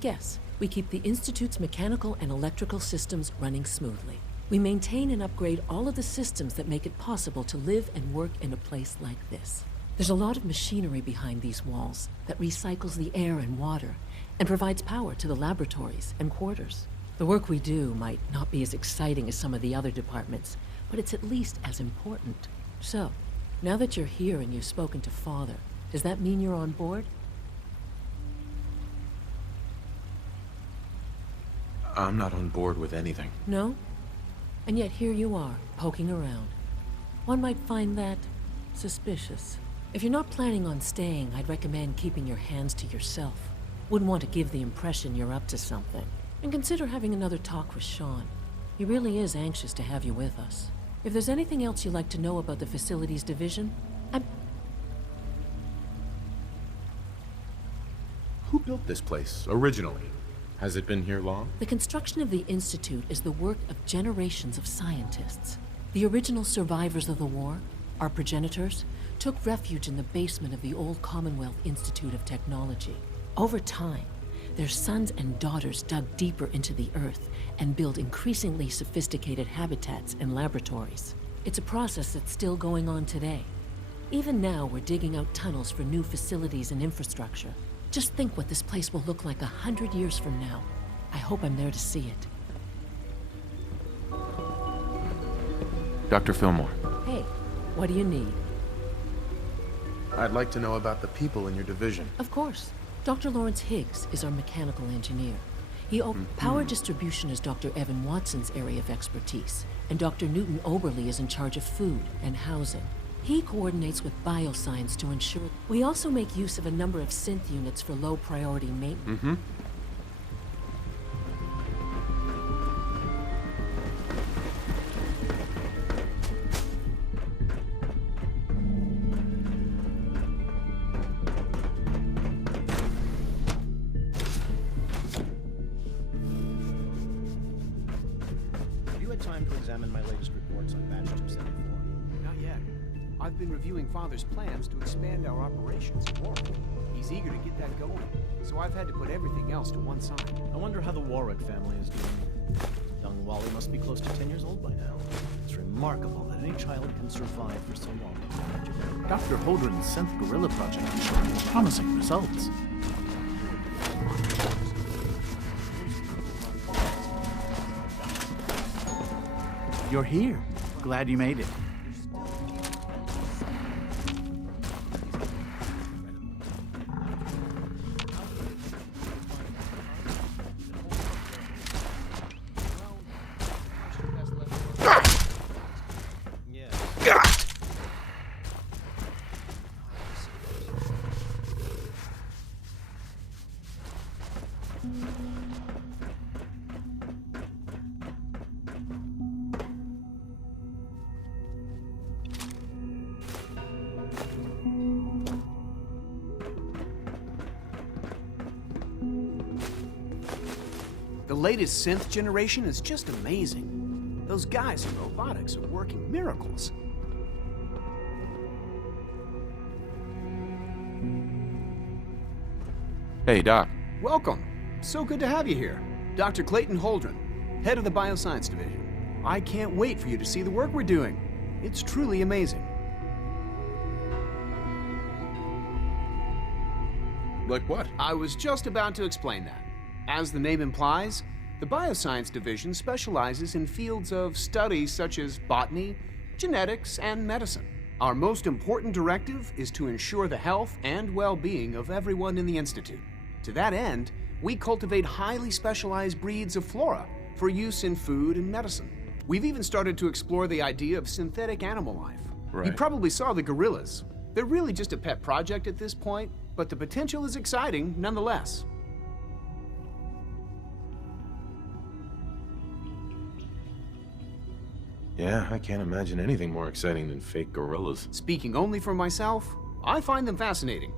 Yes, we keep the Institute's mechanical and electrical systems running smoothly. We maintain and upgrade all of the systems that make it possible to live and work in a place like this. There's a lot of machinery behind these walls that recycles the air and water and provides power to the laboratories and quarters. The work we do might not be as exciting as some of the other departments, but it's at least as important. So, now that you're here and you've spoken to Father, does that mean you're on board? I'm not on board with anything. No? And yet here you are, poking around. One might find that suspicious. If you're not planning on staying, I'd recommend keeping your hands to yourself. Wouldn't want to give the impression you're up to something. And consider having another talk with Sean. He really is anxious to have you with us. If there's anything else you'd like to know about the Facilities Division, Who built this place, originally? Has it been here long? The construction of the Institute is the work of generations of scientists. The original survivors of the war, our progenitors, took refuge in the basement of the old Commonwealth Institute of Technology. Over time, their sons and daughters dug deeper into the earth and built increasingly sophisticated habitats and laboratories. It's a process that's still going on today. Even now, we're digging out tunnels for new facilities and infrastructure. Just think what this place will look like 100 years from now. I hope I'm there to see it. Dr. Fillmore. Hey, what do you need? I'd like to know about the people in your division. Of course. Dr. Lawrence Higgs is our mechanical engineer. Power distribution is Dr. Evan Watson's area of expertise, and Dr. Newton Oberly is in charge of food and housing. He coordinates with bioscience to ensure... We also make use of a number of synth units for low-priority maintenance. Have you had time to examine my latest reports on Batch 274? Not yet. I've been reviewing Father's plans to expand our operations in Warwick. He's eager to get that going, so I've had to put everything else to one side. I wonder how the Warwick family is doing. Young Wally must be close to 10 years old by now. It's remarkable that any child can survive for so long. Dr. Holdren's Synth Gorilla project is showing promising results. You're here. Glad you made it. The latest synth generation is just amazing. Those guys in robotics are working miracles. Hey, Doc. Welcome. So good to have you here. Dr. Clayton Holdren, head of the Bioscience Division. I can't wait for you to see the work we're doing. It's truly amazing. Like what? I was just about to explain that. As the name implies, the Bioscience Division specializes in fields of study such as botany, genetics, and medicine. Our most important directive is to ensure the health and well-being of everyone in the Institute. To that end, we cultivate highly specialized breeds of flora for use in food and medicine. We've even started to explore the idea of synthetic animal life. Right. You probably saw the gorillas. They're really just a pet project at this point, but the potential is exciting nonetheless. Yeah, I can't imagine anything more exciting than fake gorillas. Speaking only for myself, I find them fascinating.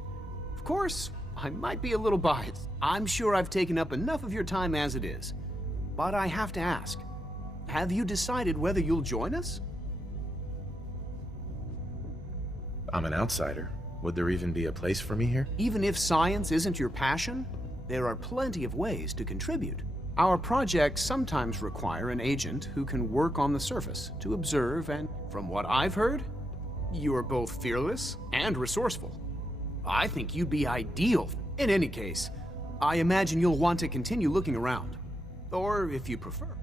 Of course, I might be a little biased. I'm sure I've taken up enough of your time as it is. But I have to ask, have you decided whether you'll join us? I'm an outsider. Would there even be a place for me here? Even if science isn't your passion, There are plenty of ways to contribute. Our projects sometimes require an agent who can work on the surface to observe, and from what I've heard, you are both fearless and resourceful. I think you'd be ideal. In any case, I imagine you'll want to continue looking around. Or, if you prefer.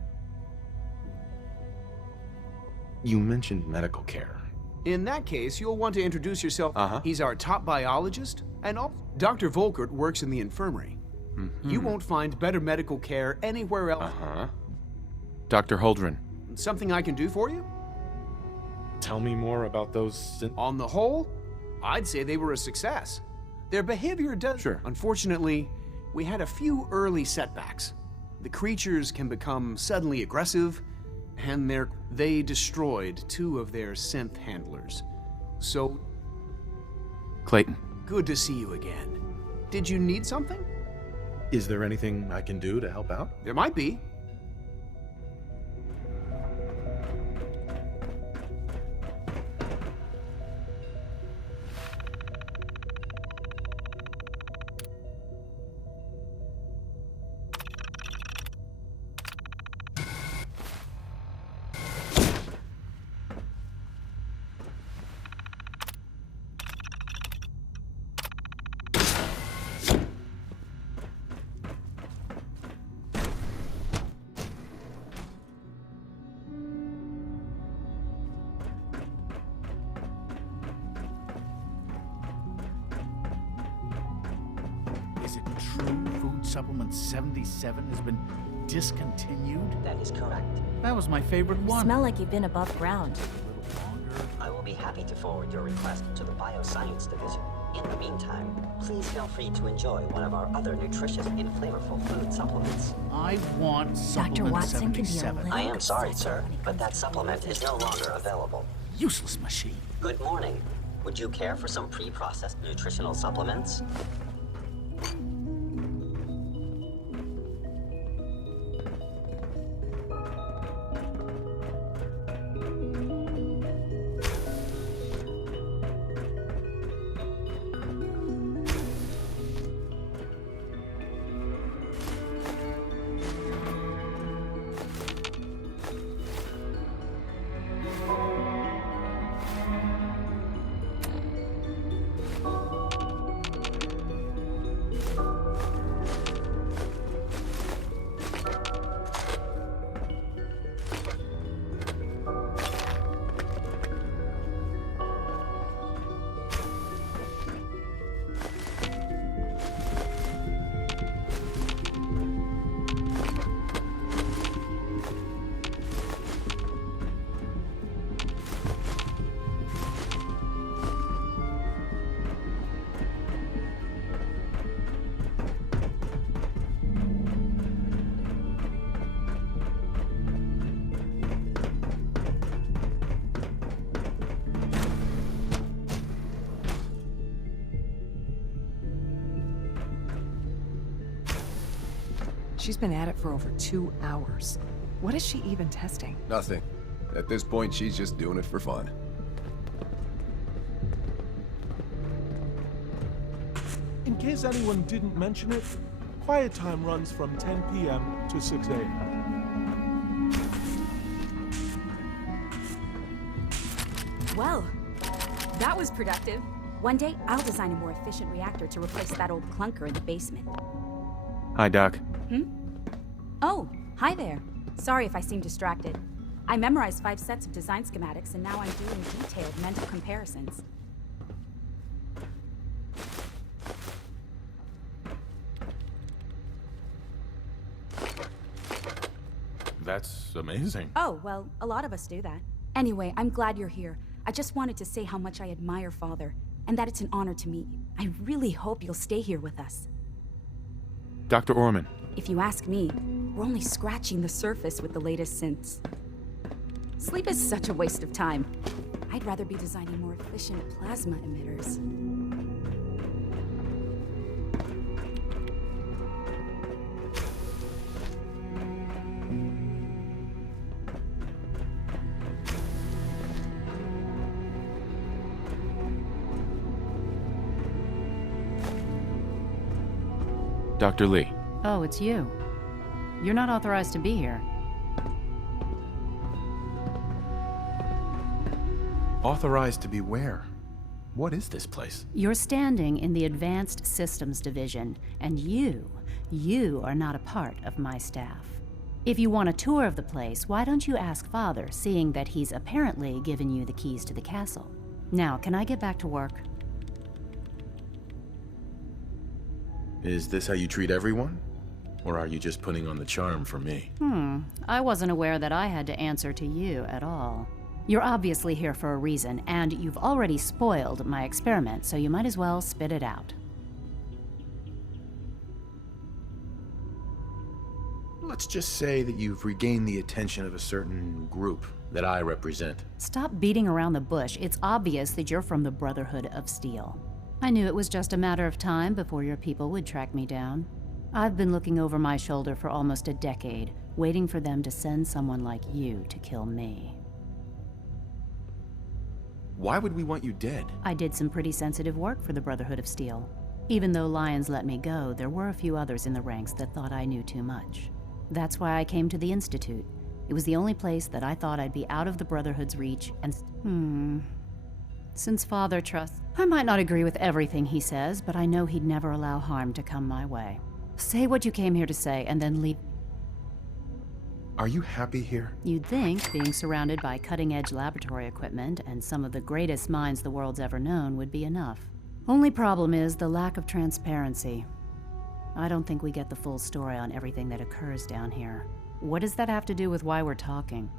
You mentioned medical care. In that case, you'll want to introduce yourself. He's our top biologist, and Dr. Volkert works in the infirmary. You won't find better medical care anywhere else. Dr. Holdren. Something I can do for you? Tell me more about those... On the whole, I'd say they were a success. Their behavior does... Sure. Unfortunately, we had a few early setbacks. The creatures can become suddenly aggressive, and they destroyed 2 of their synth handlers. So... Clayton. Good to see you again. Did you need something? Is there anything I can do to help out? There might be. Is it true Food Supplement 77 has been discontinued? That is correct. That was my favorite one. Smell like you've been above ground. A little longer. I will be happy to forward your request to the Bioscience Division. In the meantime, please feel free to enjoy one of our other nutritious and flavorful food supplements. I want Supplement Watson can be a 77. little- I am sorry, sir, but that supplement is no longer available. Useless machine. Good morning. Would you care for some pre-processed nutritional supplements? She's been at it for over 2 hours. What is she even testing? Nothing. At this point, she's just doing it for fun. In case anyone didn't mention it, quiet time runs from 10 p.m. to 6 a.m. Well, that was productive. One day, I'll design a more efficient reactor to replace that old clunker in the basement. Hi, Doc. Oh, hi there. Sorry if I seem distracted. I memorized 5 sets of design schematics, and now I'm doing detailed mental comparisons. That's amazing. Oh, well, a lot of us do that. Anyway, I'm glad you're here. I just wanted to say how much I admire Father, and that it's an honor to meet you. I really hope you'll stay here with us. Dr. Orman. If you ask me, we're only scratching the surface with the latest synths. Sleep is such a waste of time. I'd rather be designing more efficient plasma emitters. Dr. Lee. Oh, it's you. You're not authorized to be here. Authorized to be where? What is this place? You're standing in the Advanced Systems Division, and you are not a part of my staff. If you want a tour of the place, why don't you ask Father, seeing that he's apparently given you the keys to the castle? Now, can I get back to work? Is this how you treat everyone? Or are you just putting on the charm for me? I wasn't aware that I had to answer to you at all. You're obviously here for a reason, and you've already spoiled my experiment, so you might as well spit it out. Let's just say that you've regained the attention of a certain group that I represent. Stop beating around the bush. It's obvious that you're from the Brotherhood of Steel. I knew it was just a matter of time before your people would track me down. I've been looking over my shoulder for almost a decade, waiting for them to send someone like you to kill me. Why would we want you dead? I did some pretty sensitive work for the Brotherhood of Steel. Even though Lyons let me go, there were a few others in the ranks that thought I knew too much. That's why I came to the Institute. It was the only place that I thought I'd be out of the Brotherhood's reach, and since Father trusts, I might not agree with everything he says, but I know he'd never allow harm to come my way. Say what you came here to say, and then leave. Are you happy here? You'd think being surrounded by cutting-edge laboratory equipment and some of the greatest minds the world's ever known would be enough. Only problem is the lack of transparency. I don't think we get the full story on everything that occurs down here. What does that have to do with why we're talking?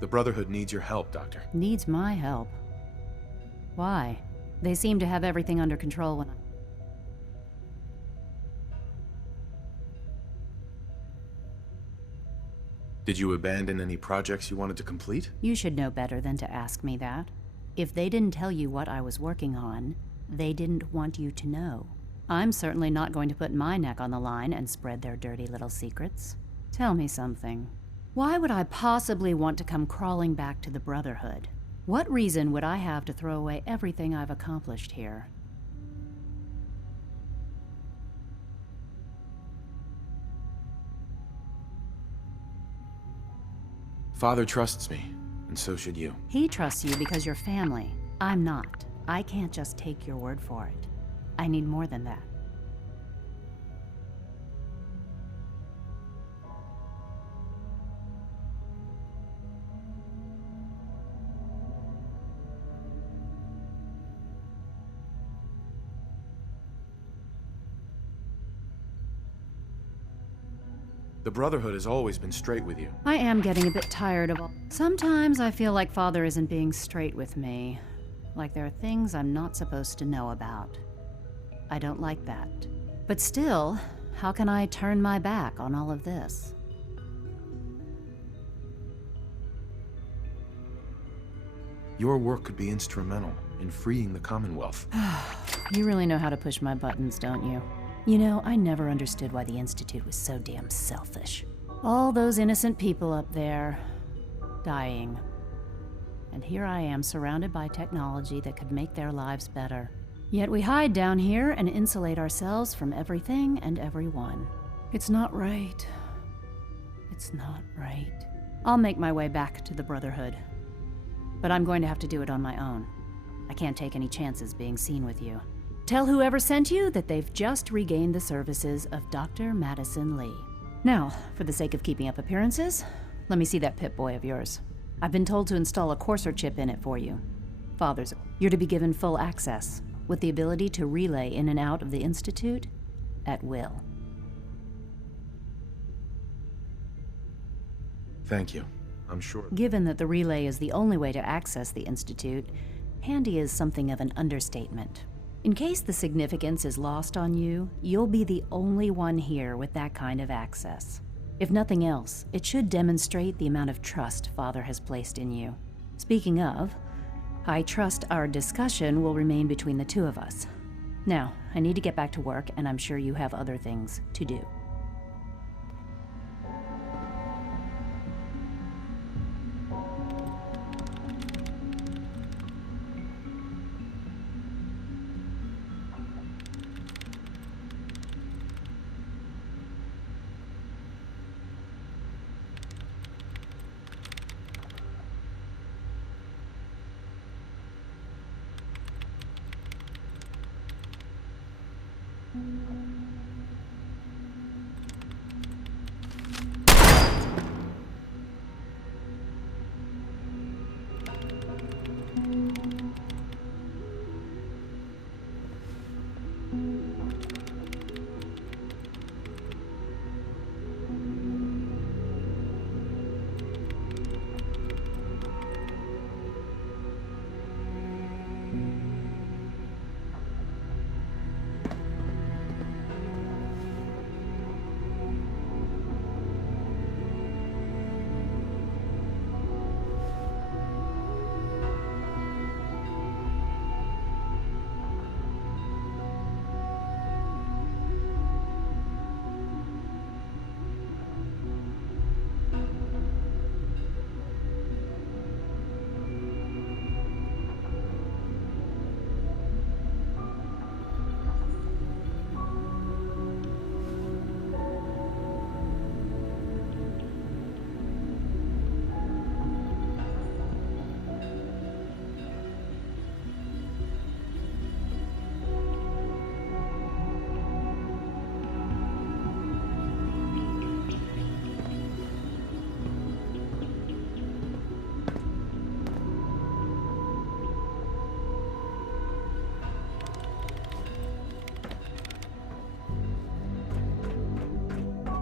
The Brotherhood needs your help, Doctor. Needs my help. Why? They seem to have everything under control when Did you abandon any projects you wanted to complete? You should know better than to ask me that. If they didn't tell you what I was working on, they didn't want you to know. I'm certainly not going to put my neck on the line and spread their dirty little secrets. Tell me something. Why would I possibly want to come crawling back to the Brotherhood? What reason would I have to throw away everything I've accomplished here? Father trusts me, and so should you. He trusts you because you're family. I'm not. I can't just take your word for it. I need more than that. The Brotherhood has always been straight with you. I am getting a bit tired of all. Sometimes I feel like Father isn't being straight with me. Like there are things I'm not supposed to know about. I don't like that. But still, how can I turn my back on all of this? Your work could be instrumental in freeing the Commonwealth. You really know how to push my buttons, don't you? You know, I never understood why the Institute was so damn selfish. All those innocent people up there, dying. And here I am, surrounded by technology that could make their lives better. Yet we hide down here and insulate ourselves from everything and everyone. It's not right. It's not right. I'll make my way back to the Brotherhood. But I'm going to have to do it on my own. I can't take any chances being seen with you. Tell whoever sent you that they've just regained the services of Dr. Madison Lee. Now, for the sake of keeping up appearances, let me see that Pip-Boy of yours. I've been told to install a Courser chip in it for you. Fathers, you're to be given full access, with the ability to relay in and out of the Institute at will. Thank you. I'm sure. Given that the relay is the only way to access the Institute, handy is something of an understatement. In case the significance is lost on you, you'll be the only one here with that kind of access. If nothing else, it should demonstrate the amount of trust Father has placed in you. Speaking of, I trust our discussion will remain between the two of us. Now, I need to get back to work, and I'm sure you have other things to do.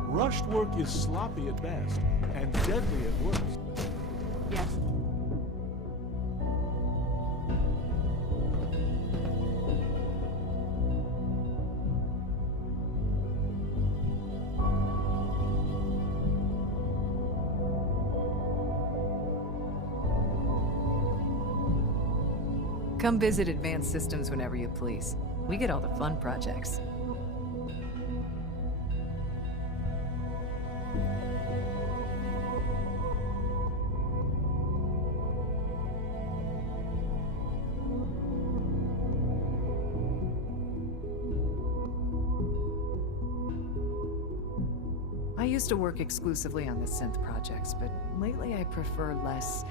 Rushed work is sloppy at best, and deadly at worst. Yes. Come visit Advanced Systems whenever you please. We get all the fun projects. I used to work exclusively on the synth projects, but lately I prefer less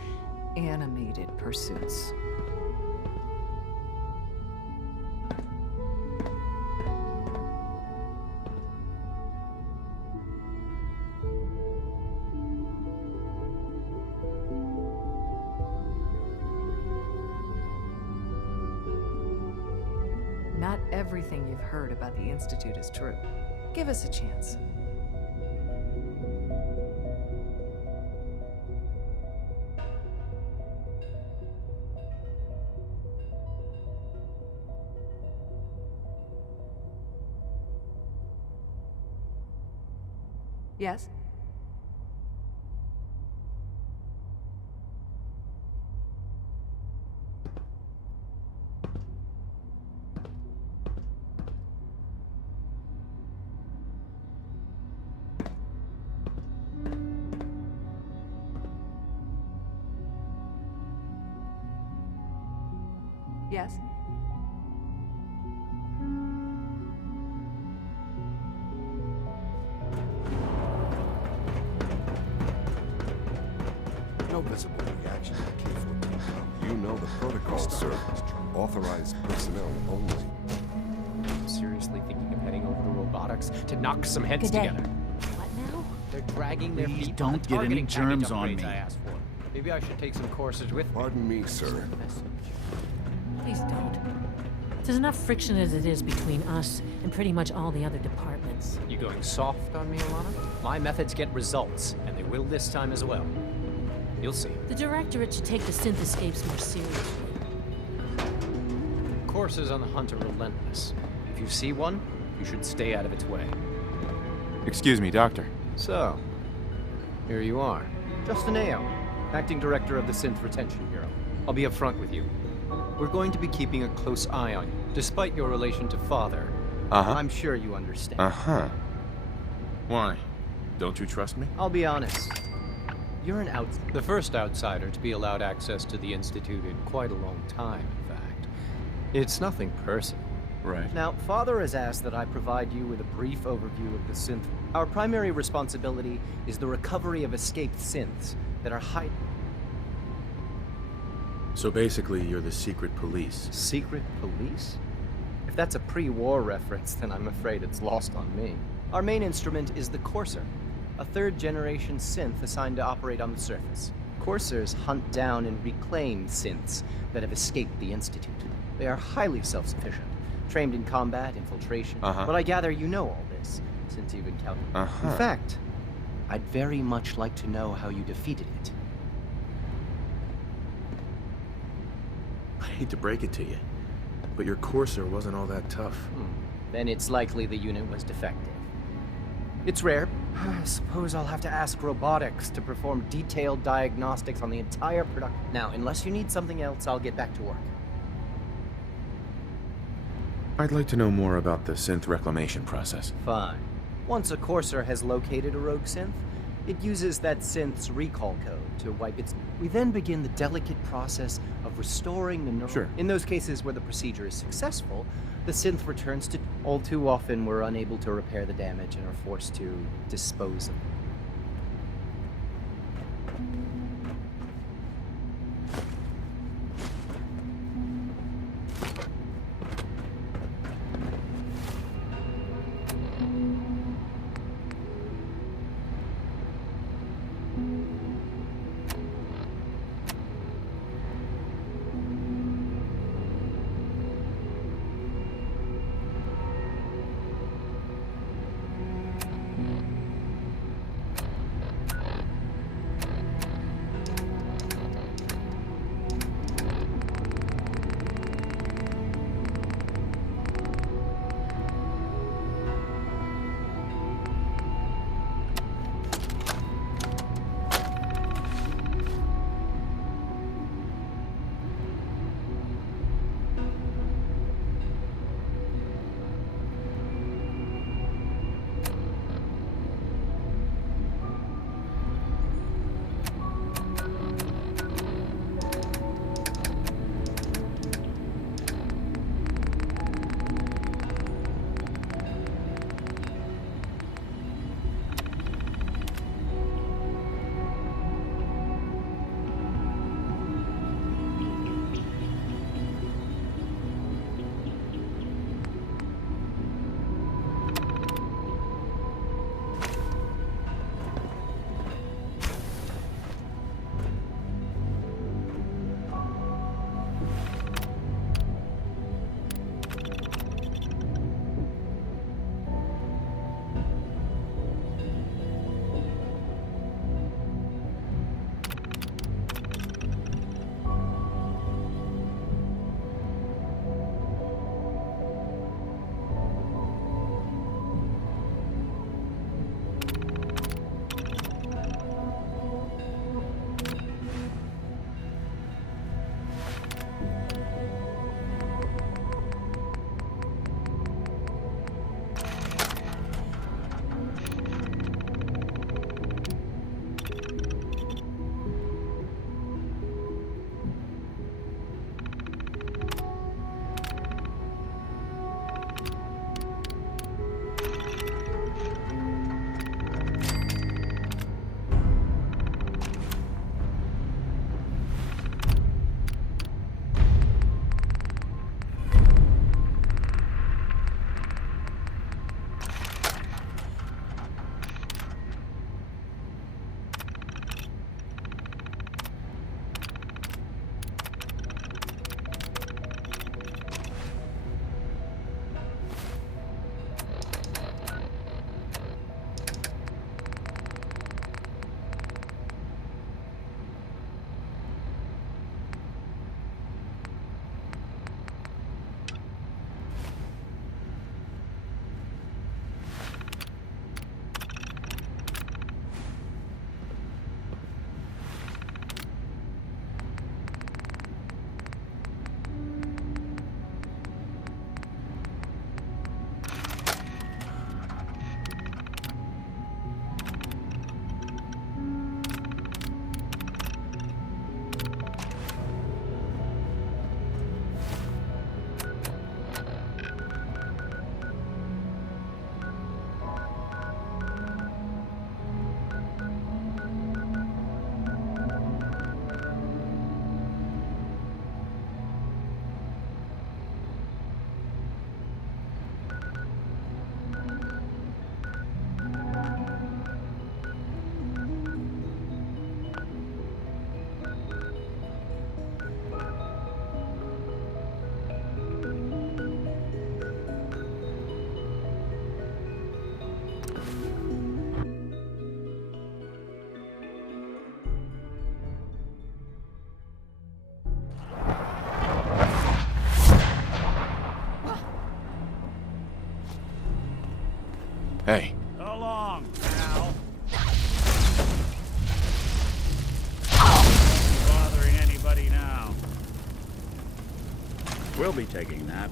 animated pursuits. Not everything you've heard about the Institute is true. Give us a chance. Yes? Yes? No visible reaction to K-14. You know the protocol, sir. Authorized personnel only. Seriously thinking of heading over to robotics to knock some heads Good day. together? What now? They're dragging their Please feet don't on the get any targeting package germs on upgrades me. I asked for. Maybe I should take some courses with me. Pardon me, sir. Please don't. There's enough friction as it is between us and pretty much all the other departments. You going soft on me, Alana? My methods get results, and they will this time as well. You'll see. The Directorate should take the synth escapes more seriously. Courses on the hunt are relentless. If you see one, you should stay out of its way. Excuse me, Doctor. So, here you are. Justin Ayo, Acting Director of the Synth Retention Bureau. I'll be up front with you. We're going to be keeping a close eye on you, despite your relation to Father. Uh-huh. I'm sure you understand. Uh-huh. Why? Don't you trust me? I'll be honest. You're the first outsider to be allowed access to the Institute in quite a long time, in fact. It's nothing personal. Right. Now, Father has asked that I provide you with a brief overview of the synth. Our primary responsibility is the recovery of escaped synths that are hiding. So basically, you're the secret police. Secret police? If that's a pre-war reference, then I'm afraid it's lost on me. Our main instrument is the Courser, a third-generation synth assigned to operate on the surface. Coursers hunt down and reclaim synths that have escaped the Institute. They are highly self-sufficient, trained in combat, infiltration. But I gather you know all this, since you've encountered it. In fact, I'd very much like to know how you defeated it. I hate to break it to you, but your Courser wasn't all that tough. Then it's likely the unit was defective. It's rare. I suppose I'll have to ask robotics to perform detailed diagnostics on the entire production. Now, unless you need something else, I'll get back to work. I'd like to know more about the synth reclamation process. Fine. Once a Courser has located a rogue synth, it uses that synth's recall code to wipe its... We then begin the delicate process of restoring the neural... Sure. In those cases where the procedure is successful, the synth returns to... All too often, we're unable to repair the damage and are forced to dispose of it. We'll be taking that.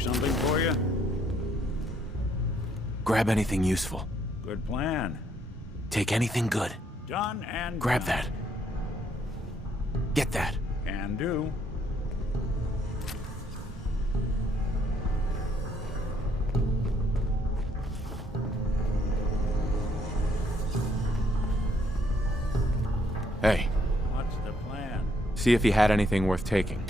Something for you? Grab anything useful. Good plan. Take anything good. Done and Grab done. that. Get that. Can do. Hey, What's the plan? see if you had anything worth taking.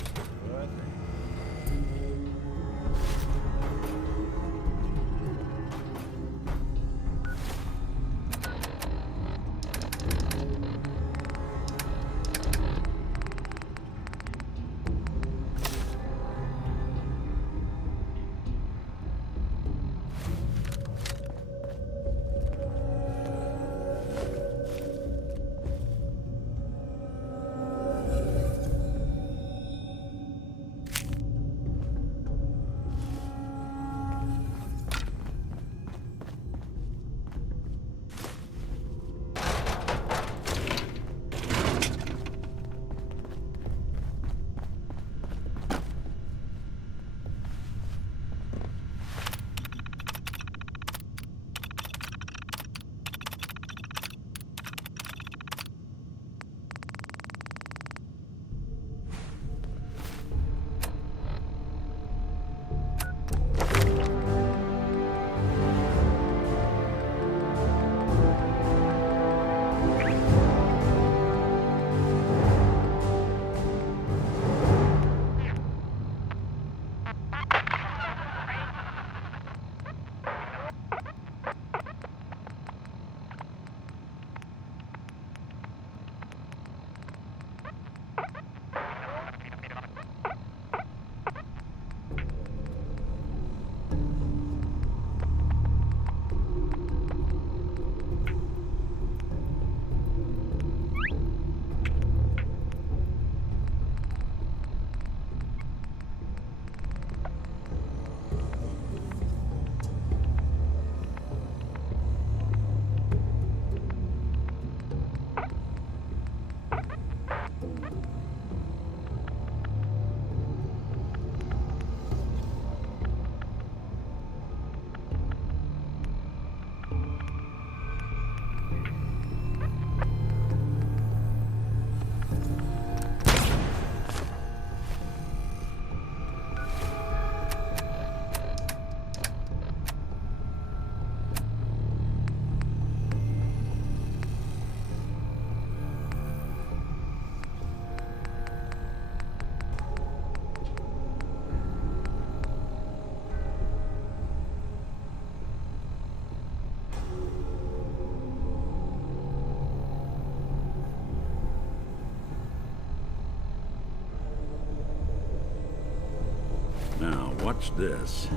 Now, what's this?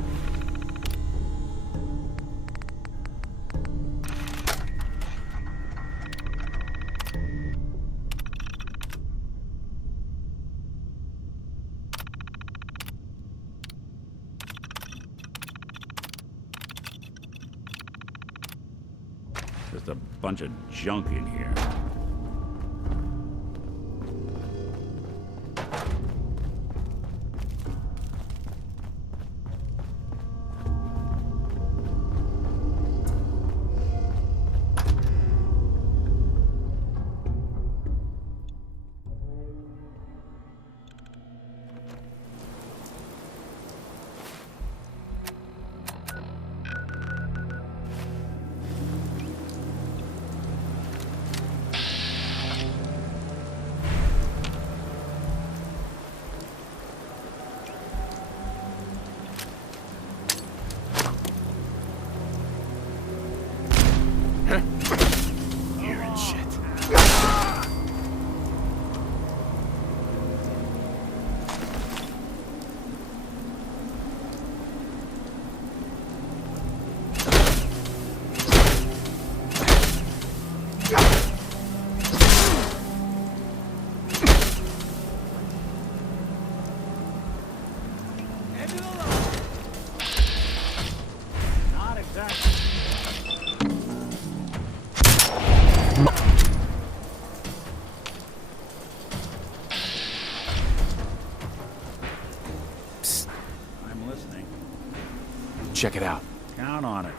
just a bunch of junk in here. Check it out. Count on it.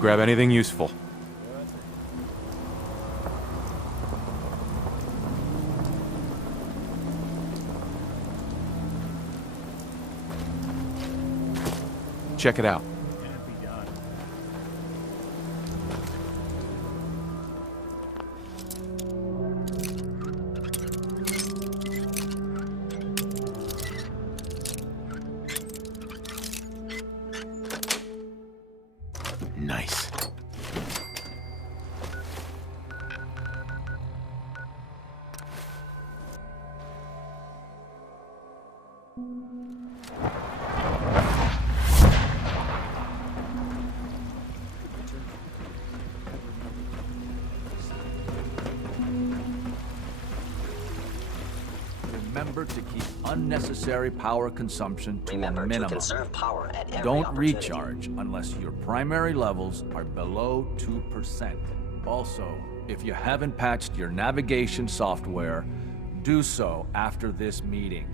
Grab anything useful. Check it out. Can't be done. Nice. Remember to keep unnecessary power consumption to a minimum. To conserve power at every Don't opportunity. recharge unless your primary levels are below 2%. Also, if you haven't patched your navigation software, do so after this meeting.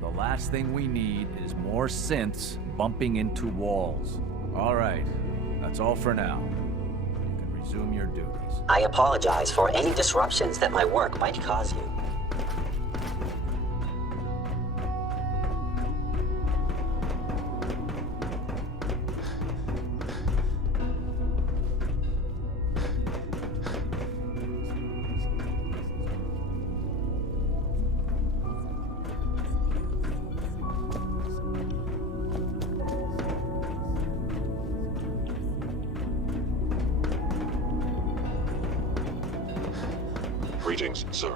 The last thing we need is more synths bumping into walls. All right, that's all for now. You can resume your duties. I apologize for any disruptions that my work might cause you. Greetings, sir.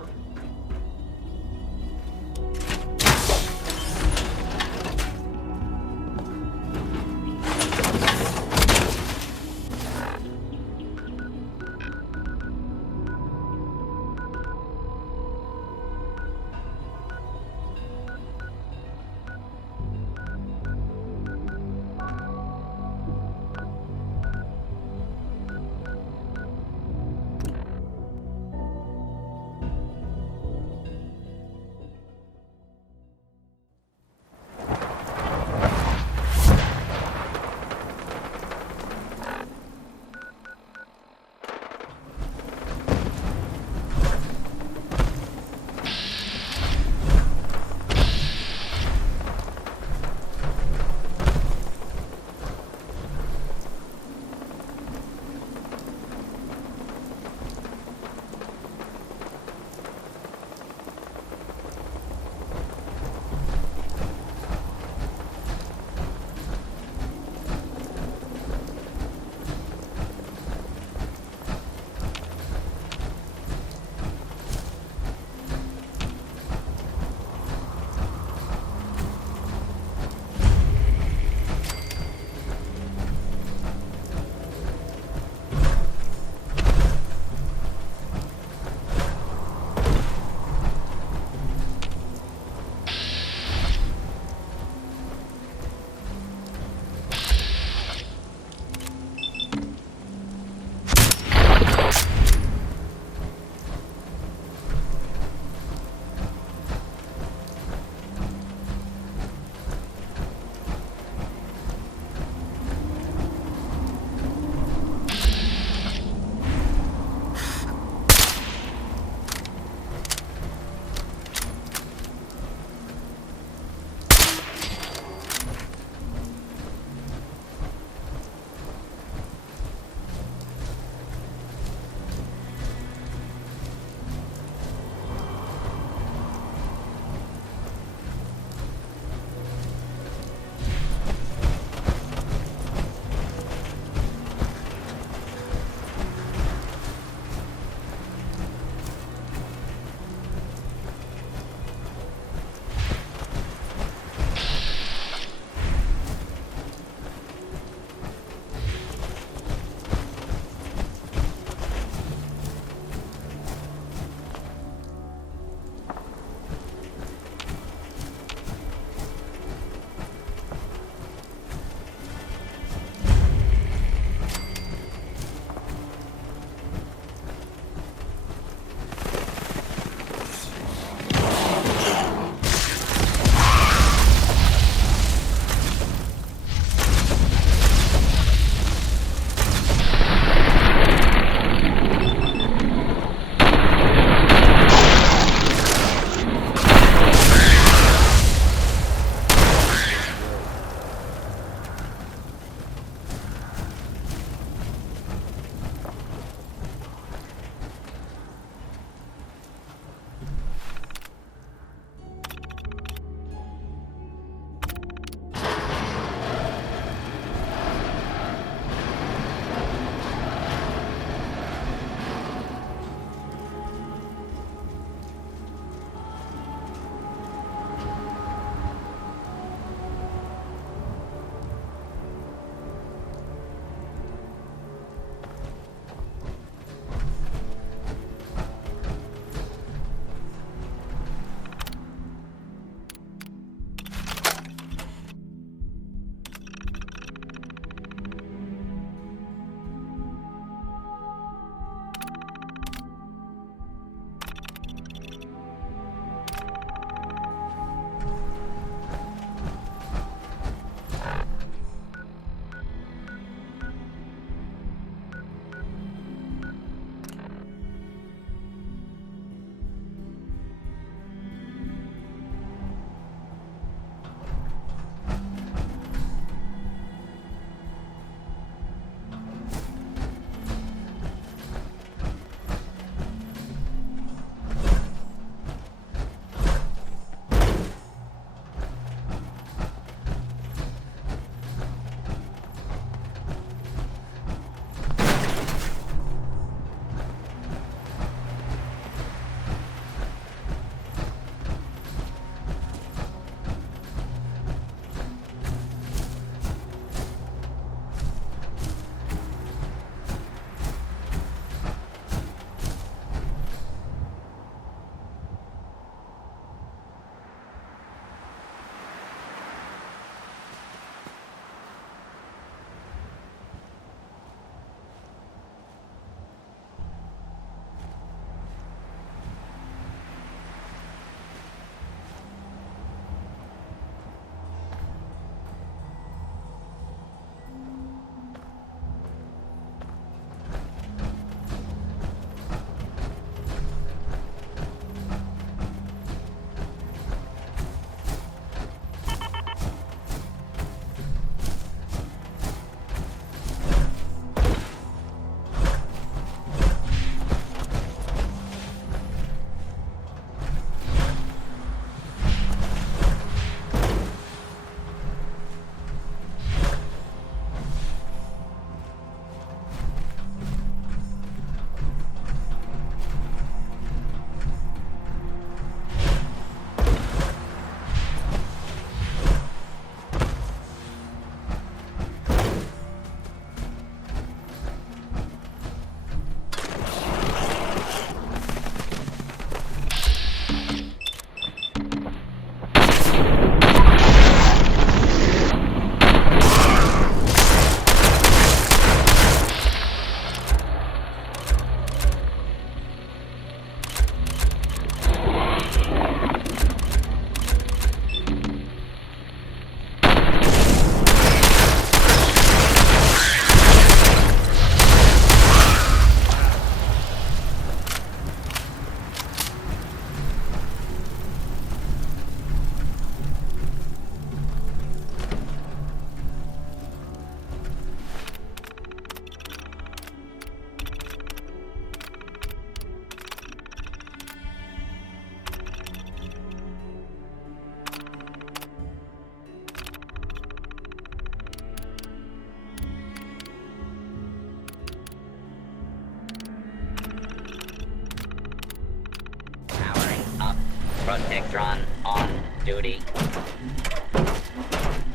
Protectron on duty.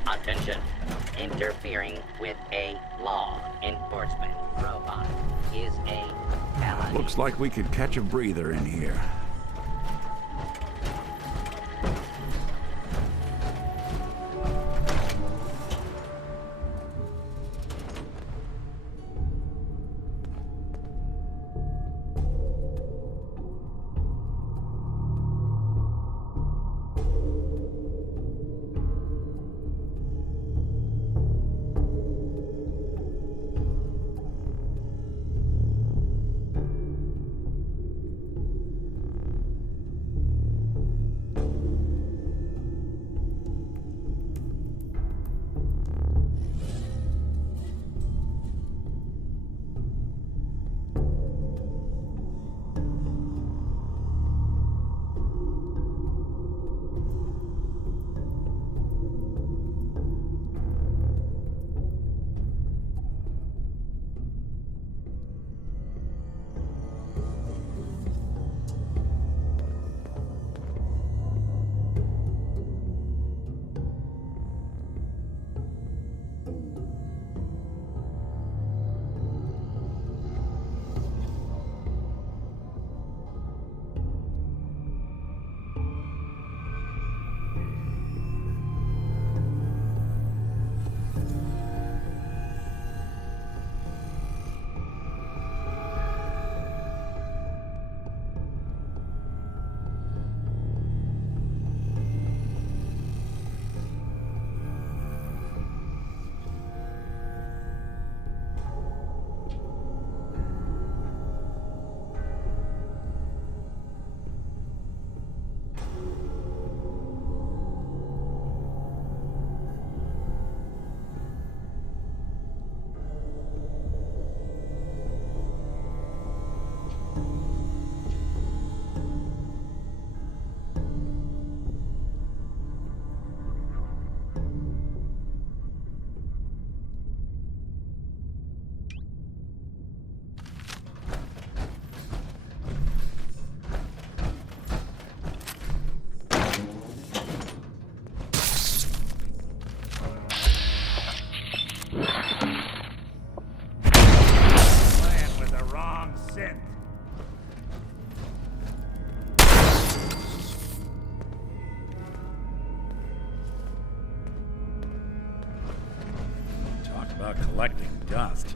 Attention. Interfering with a law enforcement robot is a felony. Looks like we could catch a breather in here. Collecting dust.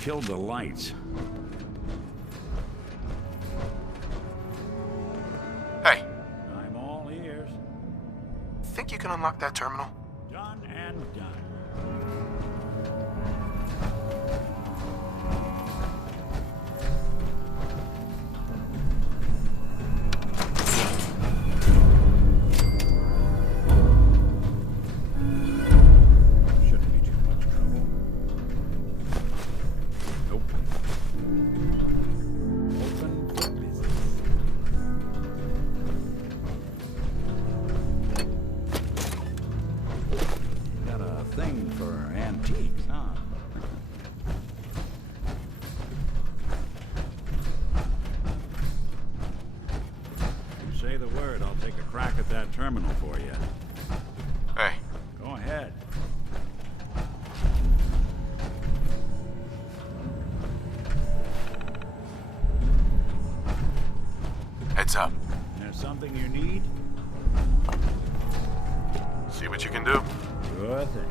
Killed the lights. Hey. I'm all ears. Think you can unlock that terminal? Done and done. Say the word, I'll take a crack at that terminal for you. Hey. Go ahead. Heads up. There's something you need? See what you can do. Sure thing.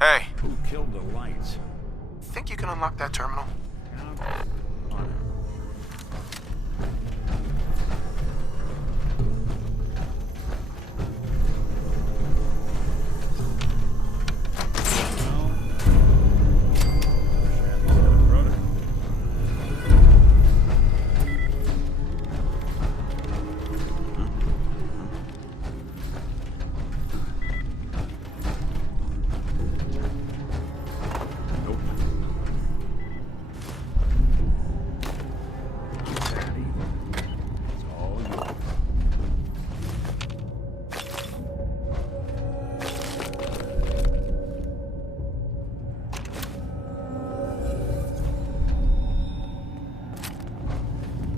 Hey. Who killed the lights? Think you can unlock that terminal? On it.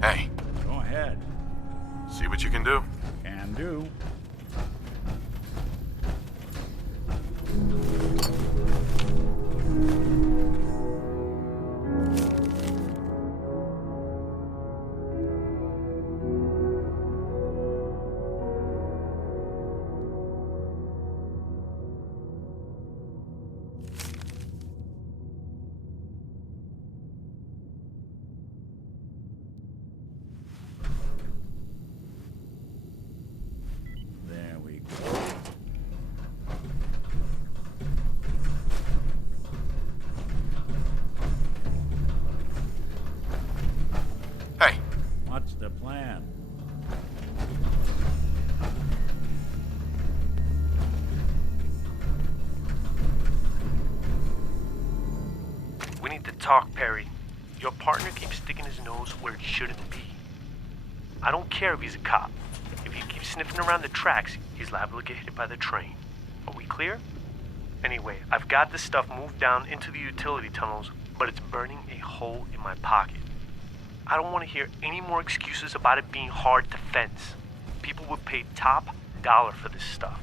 Hey. Go ahead. See what you can do. Can do. There we go. Hey. What's the plan? We need to talk, Perry. Your partner keeps sticking his nose where it shouldn't be. I don't care if he's a cop. If he keeps sniffing around the tracks, he's liable to get hit by the train. Are we clear? Anyway, I've got this stuff moved down into the utility tunnels, but it's burning a hole in my pocket. I don't want to hear any more excuses about it being hard to fence. People would pay top dollar for this stuff.